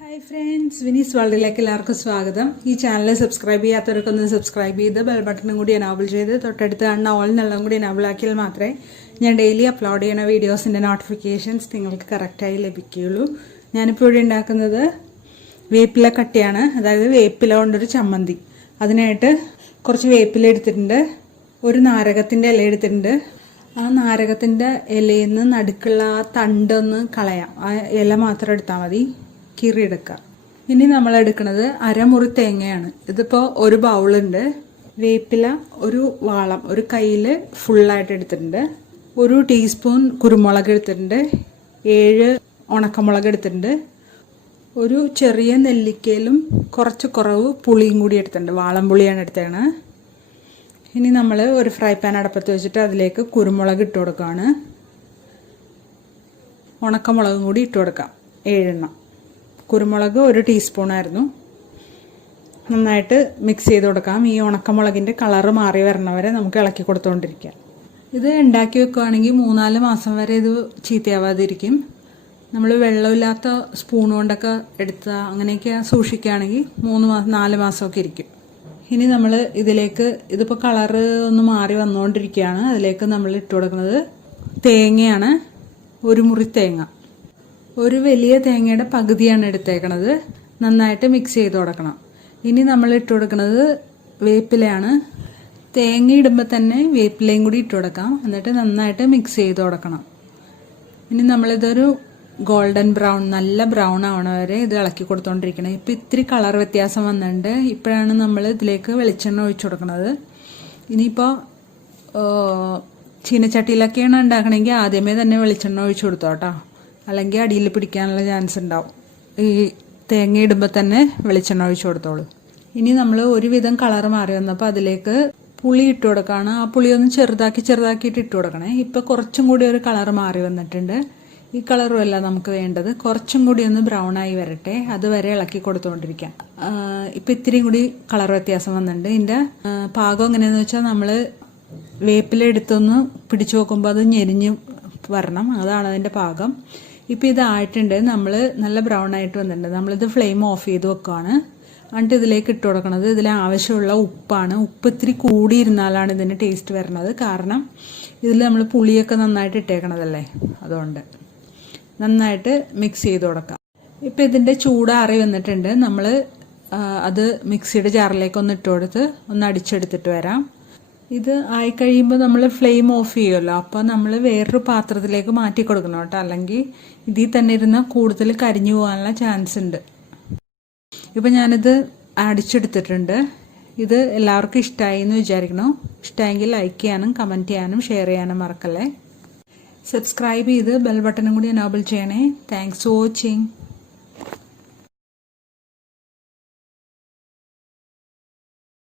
Hi friends, Viniz Veppilakatti Swagatham. This channel subscribe subscribe the bell button enable all enable daily upload videos and notifications correct Veppilakatti Veppila Chammanthi. കുറച്ച് വേപ്പില എടുത്തിട്ടുണ്ട് ഒരു നാരകത്തിന്റെ ഇല എടുത്തിട്ടുണ്ട് ആ നാരകത്തിന്റെ ഇലയിൽ നിന്ന് നടുക്കുള്ള ആ തണ്ടൊന്ന് കളയാം ആ ഇല മാത്രം എടുത്താൽ മതി കീറി എടുക്കുക ഇനി നമ്മൾ എടുക്കുന്നത് അരമുറി തേങ്ങയാണ് ഇതിപ്പോ ഒരു ബൗൾ ഉണ്ട് വേപ്പില ഒരു വാളം ഒരു കയ്യിൽ ഫുൾ ആയിട്ട് എടുത്തിട്ടുണ്ട് ഒരു ടീസ്പൂൺ കുരുമുളക് എടുത്തിട്ടുണ്ട് 7 ഉണക്കമുളക് എടുത്തിട്ടുണ്ട് ഒരു ചെറിയ നെല്ലിക്കയിലും കുറച്ച് കുറവ് പുളിയും കൂടി എടുത്തിട്ടുണ്ട് വാളം പുളിയാണ് എടുത്തതാണ് ഇനി നമ്മൾ ഒരു ഫ്രൈ പാൻ അടുപ്പത്ത് വെച്ചിട്ട് അതിലേക്ക് കുരുമുളക് ഇട്ട് കൊടുക്കുകയാണ് ഉണക്കമുളകും കൂടി ഇട്ട് കൊടുക്കാം 7 എണ്ണം കുരുമുളക് 1 ടീസ്പൂൺ ആയിരുന്നു നന്നായിട്ട് മിക്സ് ചെയ്ത് കൊടുക്കാം ഈ ഉണക്കമുളകിന്റെ കളർ മാറി വരണവരെ നമുക്ക് ഇളക്കി കൊടുത്തുകൊണ്ടിരിക്കാം ഇത് ഉണ്ടാക്കി വെക്കുകയാണെങ്കിൽ 3-4 മാസം വരെ ഇത് ചീത്തയാവാതിരിക്കും നമ്മൾ വെള്ളമില്ലാത്ത സ്പൂൺ കൊണ്ടൊക്കെ എടുത്താൽ അങ്ങനെയൊക്കെ സൂക്ഷിക്കുകയാണെങ്കിൽ 3-4 മാസമൊക്കെ ഇരിക്കും ഇനി നമ്മൾ ഇതിലേക്ക് ഇതിപ്പോൾ കളറ് ഒന്ന് മാറി വന്നുകൊണ്ടിരിക്കുകയാണ് അതിലേക്ക് നമ്മൾ ഇട്ട് കൊടുക്കുന്നത് തേങ്ങയാണ് ഒരു മുറി തേങ്ങ ഒരു വലിയ തേങ്ങയുടെ പകുതിയാണ് എടുത്തേക്കണത് നന്നായിട്ട് മിക്സ് ചെയ്ത് കൊടുക്കണം ഇനി നമ്മൾ ഇട്ട് കൊടുക്കുന്നത് വേപ്പിലയാണ് തേങ്ങ ഇടുമ്പോൾ തന്നെ വേപ്പിലയും കൂടി ഇട്ട് കൊടുക്കാം എന്നിട്ട് നന്നായിട്ട് മിക്സ് ചെയ്ത് കൊടുക്കണം ഇനി നമ്മളിതൊരു ഗോൾഡൻ ബ്രൗൺ നല്ല ബ്രൗൺ ആവണ വരെ ഇത് ഇളക്കി കൊടുത്തോണ്ടിരിക്കണം ഇപ്പം ഇത്തിരി കളർ വ്യത്യാസം വന്നിട്ടുണ്ട് ഇപ്പോഴാണ് നമ്മൾ ഇതിലേക്ക് വെളിച്ചെണ്ണ ഒഴിച്ചു കൊടുക്കുന്നത് ഇനിയിപ്പോൾ ചീനച്ചട്ടിയിലൊക്കെയാണ് ഉണ്ടാക്കണമെങ്കിൽ ആദ്യമേ തന്നെ വെളിച്ചെണ്ണ ഒഴിച്ചു കൊടുത്തോട്ടോ അല്ലെങ്കിൽ അടിയിൽ പിടിക്കാനുള്ള ചാൻസ് ഉണ്ടാവും ഈ തേങ്ങ ഇടുമ്പോൾ തന്നെ വെളിച്ചെണ്ണ ഒഴിച്ചു കൊടുത്തോളൂ ഇനി നമ്മൾ ഒരുവിധം കളർ മാറി വന്നപ്പോൾ അതിലേക്ക് പുളി ഇട്ട് കൊടുക്കുകയാണ് ആ പുളി ഒന്ന് ചെറുതാക്കിയിട്ട് ഇട്ട് കൊടുക്കണേ ഇപ്പം കുറച്ചും കൂടി ഒരു കളർ മാറി വന്നിട്ടുണ്ട് ഈ കളറും അല്ല നമുക്ക് വേണ്ടത് കുറച്ചും കൂടി ഒന്ന് ബ്രൗൺ ആയി വരട്ടെ അതുവരെ ഇളക്കി കൊടുത്തുകൊണ്ടിരിക്കാം ഇപ്പം ഇത്തിരിയും കൂടി കളർ വ്യത്യാസം വന്നിട്ടുണ്ട് ഇതിൻ്റെ പാകം എങ്ങനെയാണെന്ന് വെച്ചാൽ നമ്മൾ വേപ്പില എടുത്തൊന്ന് പിടിച്ചു നോക്കുമ്പോൾ അത് ഞെരിഞ്ഞ് വരണം അതാണ് അതിൻ്റെ പാകം ഇപ്പം ഇതായിട്ടുണ്ട് നമ്മൾ നല്ല ബ്രൗൺ ആയിട്ട് വന്നിട്ടുണ്ട് നമ്മളിത് ഫ്ലെയിം ഓഫ് ചെയ്ത് വെക്കുകയാണ് എന്നിട്ട് ഇതിലേക്ക് ഇട്ട് കൊടുക്കുന്നത് ഇതിൽ ആവശ്യമുള്ള ഉപ്പാണ് ഉപ്പ് ഇത്തിരി കൂടിയിരുന്നാലാണ് ഇതിന് ടേസ്റ്റ് വരുന്നത് കാരണം ഇതിൽ നമ്മൾ പുളിയൊക്കെ നന്നായിട്ട് ഇട്ടേക്കണതല്ലേ അതുകൊണ്ട് നന്നായിട്ട് മിക്സ് ചെയ്ത് കൊടുക്കാം ഇപ്പം ഇതിൻ്റെ ചൂടാറി വന്നിട്ടുണ്ട് നമ്മൾ അത് മിക്സിയുടെ ജാറിലേക്ക് ഒന്ന് ഇട്ട് കൊടുത്ത് ഒന്ന് അടിച്ചെടുത്തിട്ട് വരാം ഇത് ആയി കഴിയുമ്പോൾ നമ്മൾ ഫ്ലെയിം ഓഫ് ചെയ്യുമല്ലോ അപ്പോൾ നമ്മൾ വേറൊരു പാത്രത്തിലേക്ക് മാറ്റി കൊടുക്കണം കേട്ടോ അല്ലെങ്കിൽ ഇതിൽ തന്നെ ഇരുന്ന് കൂടുതൽ കരിഞ്ഞു പോകാനുള്ള ചാൻസ് ഉണ്ട് ഇപ്പം ഞാനിത് അടിച്ചെടുത്തിട്ടുണ്ട് ഇത് എല്ലാവർക്കും ഇഷ്ടമായി എന്ന് വിചാരിക്കണം ഇഷ്ടമായെങ്കിൽ ലൈക്ക് ചെയ്യാനും കമൻറ്റ് ചെയ്യാനും ഷെയർ ചെയ്യാനും മറക്കല്ലേ സബ്സ്ക്രൈബ് ചെയ്ത് ബെൽ ബട്ടണും കൂടി എനേബിൾ ചെയ്യണേ താങ്ക്സ് ഫോർ വാച്ചിങ്